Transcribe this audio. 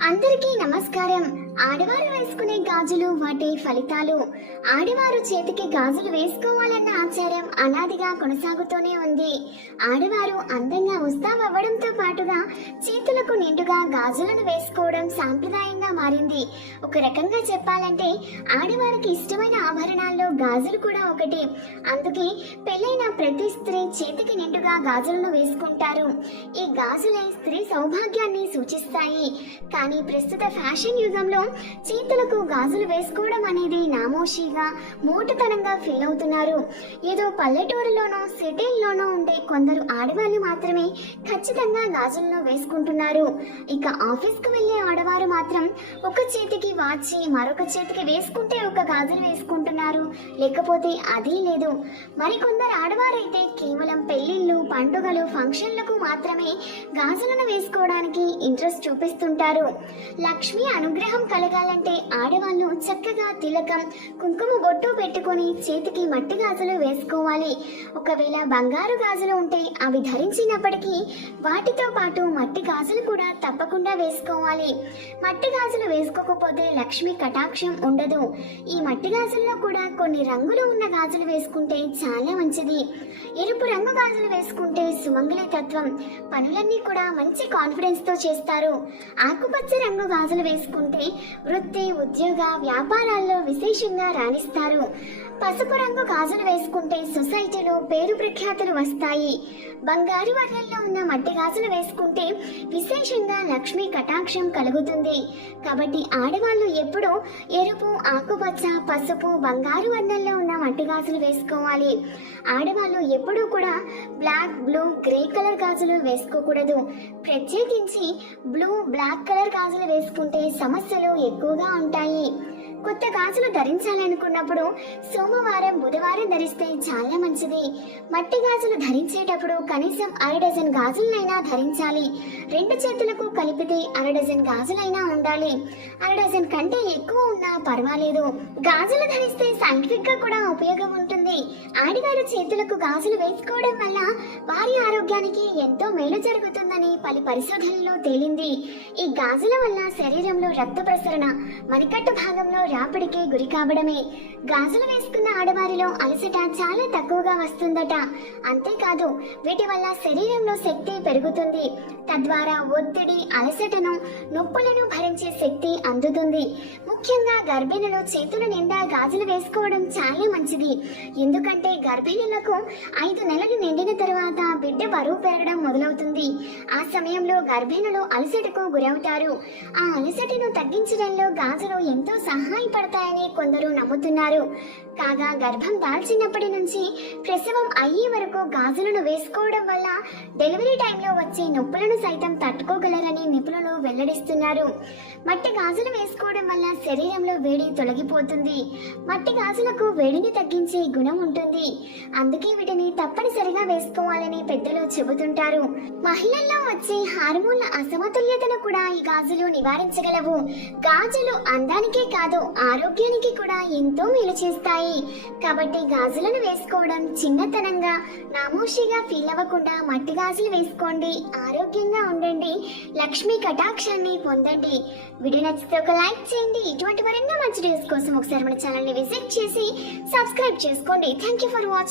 అందరికీ నమస్కారం. ఆడవారు వేసుకునే గాజులు వాటి ఫలితాలు. ఆడవారు చేతికి గాజులు వేసుకోవాలన్న ఆచారం అనాదిగా కొనసాగుతూనే ఉంది. ఆడవారు అందంగా ముస్తాబవ్వడంతో పాటుగా చేతులకు నిండుగా గాజులను వేసుకోవడం సాంప్రదాయం మారింది. ఒక రకంగా చెప్పాలంటే ఆడవారికి ఇష్టమైన ఆభరణాల్లో గాజులు కూడా ఒకటి. అందుకే పెళ్ళైన ప్రతి స్త్రీ చేతికి నిండుగా గాజులను వేసుకుంటారు. ఈ గాజులే స్త్రీ సౌభాగ్యాన్ని సూచిస్తాయి. కానీ ప్రస్తుత ఫ్యాషన్ యుగంలో చేతులకు గాజులు వేసుకోవడం అనేది నామోషిగా మూటతనంగా ఫీల్ అవుతున్నారు. ఏదో పల్లెటూరులోనో సిటీల్లోనో ఉండే కొందరు ఆడవాళ్ళు మాత్రమే ఖచ్చితంగా గాజులను వేసుకుంటున్నారు. ఇక ఆఫీస్కు వెళ్ళే ఆడవారు మాత్రం ఒక చేతికి వాచి మరొక చేతికి వేసుకుంటే ఒక గాజులు వేసుకుంటున్నారు. లేకపోతే అది లేదు. మరికొందరు ఆడవారైతే కేవలం పెళ్ళిళ్ళు పండుగలు ఫంక్షన్లకు మాత్రమే గాజులను వేసుకోవడానికి ఇంట్రెస్ట్ చూపిస్తుంటారు. లక్ష్మి అనుగ్రహం కలగాలంటే ఆడవాళ్ళు చక్కగా తిలకం కుంకుమ బొట్టు పెట్టుకొని చేతికి మట్టి గాజులు వేసుకోవాలి. ఒకవేళ బంగారు గాజులు ఉంటే అవి ధరించినప్పటికీ వాటితో పాటు మట్టి గాజులు కూడా తప్పకుండా వేసుకోవాలి. మట్టి గాజులు వేసుకోకపోతే లక్ష్మి కటాక్షం ఉండదు. ఈ మట్టి గాజుల్లో కూడా కొన్ని రంగులు ఉన్న గాజులు వేసుకుంటే చాలా మంచిది. ఎరుపు రంగు గాజులు వేసుకుంటే సుమంగళి తత్వం. పనులన్నీ కూడా మంచి కాన్ఫిడెన్స్తో చేస్తారు. ఆకుపచ్చ రంగు గాజులు వేసుకుంటే వృత్తి ఉద్యోగ వ్యాపారాల్లో విశేషంగా రాణిస్తారు. పసుపు రంగు గాజులు వేసుకుంటే సొసైటీలో పేరు ప్రఖ్యాతులు వస్తాయి. బంగారు వర్ణంలో ఉన్న మట్టి గాజులు వేసుకుంటే విశేషంగా లక్ష్మీ కటాక్షం కలుగుతుంది. కాబట్టి ఆడవాళ్ళు ఎప్పుడూ ఎరుపు ఆకుపచ్చ పసుపు బంగారు వర్ణంలో ఉన్న మట్టి గాజులు వేసుకోవాలి. ఆడవాళ్ళు ఎప్పుడూ కూడా బ్లాక్ బ్లూ గ్రే కలర్ గాజులు వేసుకోకూడదు. ప్రత్యేకించి బ్లూ బ్లాక్ కలర్ గాజులు వేసుకుంటే సమస్యలు ఎక్కువగా ఉంటాయి. కొత్త గాజులు ధరించాలనుకున్నప్పుడు సోమవారం బుధవారం ధరిస్తే చాలా మంచిది. మట్టి గాజులు ధరించేటప్పుడు కనీసం అర డజన్ గాజులనైనా ధరించాలి. రెండు చేతులకు కలిపితే అర డజన్ గాజులైనా ఉండాలి. అర డజన్ కంటే ఎక్కువ ఉన్నా పర్వాలేదు. గాజులు ధరిస్తే సైంటిఫిక్గా కూడా ఉపయోగం ఉంటుంది. ఆడివారి చేతులకు గాజులు వేసుకోవడం వల్ల వారి ఆరోగ్యానికి ఎంతో మేలు జరుగుతుందని పలు పరిశోధనల్లో తేలింది. ఈ గాజుల వల్ల శరీరంలో రక్త ప్రసరణ మణికట్టు భాగంలో రాపిడికి గురి కావడమే గాజులు వేసుకున్న ఆడవారిలో అలసట చాలా తక్కువగా వస్తుందట. అంతేకాదు వీటి వల్ల శరీరంలో శక్తి పెరుగుతుంది. తద్వారా ఒత్తిడి అలసటను నొప్పులను భరించే శక్తి అందుతుంది. ముఖ్యంగా గర్భిణులు చేతుల నిండా గాజులు వేసుకోవడం చాలా మంచిది. ఎందుకంటే గర్భిణులకు ఐదు నెలలు నిండిన తర్వాత బిడ్డ బరువు పెరగడం మొదలవుతుంది. ఆ సమయంలో గర్భిణులు అలసటకు గురవుతారు. ఆ అలసటను తగ్గించడంలో గాజులు ఎంతో సహాయపడతాయని కొందరు నమ్ముతున్నారు. కాగా గర్భం దాల్చినప్పటి నుంచి ప్రసవం అయ్యే వరకు గాజులను వేసుకోవడం వల్ల డెలివరీ టైంలో వచ్చే నొప్పులను సైతం తట్టుకోగలరని నిపుణులు వెల్లడిస్తున్నారు. మట్టి గాజులు వేసుకోవడం వల్ల శరీరంలో వేడి తొలగిపోతుంది. మట్టి గాజులకు వేడిని తగ్గించే గుణం ఉంటుంది. అందుకే వీటిని తప్పనిసరిగా వేసుకోవాలని పెద్దలు చెబుతుంటారు. మహిళల్లో వచ్చే హార్మోన్ల అసమతుల్యతను కూడా ఈ గాజులు నివారించగలవు. గాజులు అందానికే కాదు ఆరోగ్యానికి కూడా ఎంతో మేలు చేస్తాయి. కాబట్టి గాజులను వేసుకోవడం చిన్నతనంగా నామోషిగా ఫీల్ అవ్వకుండా మట్టి గాజులు వేసుకోండి. ఆరోగ్యంగా ఉండండి. లక్ష్మీ కటాక్షాన్ని పొందండి. వీడియో నచ్చితే ఒక లైక్ చేయండి. ఇటువంటి మరెన్నో మంచి వీడియోస్ కోసం ఒకసారి మన ఛానల్ని విజిట్ చేసి సబ్స్క్రైబ్ చేసుకోండి. Thank you for watching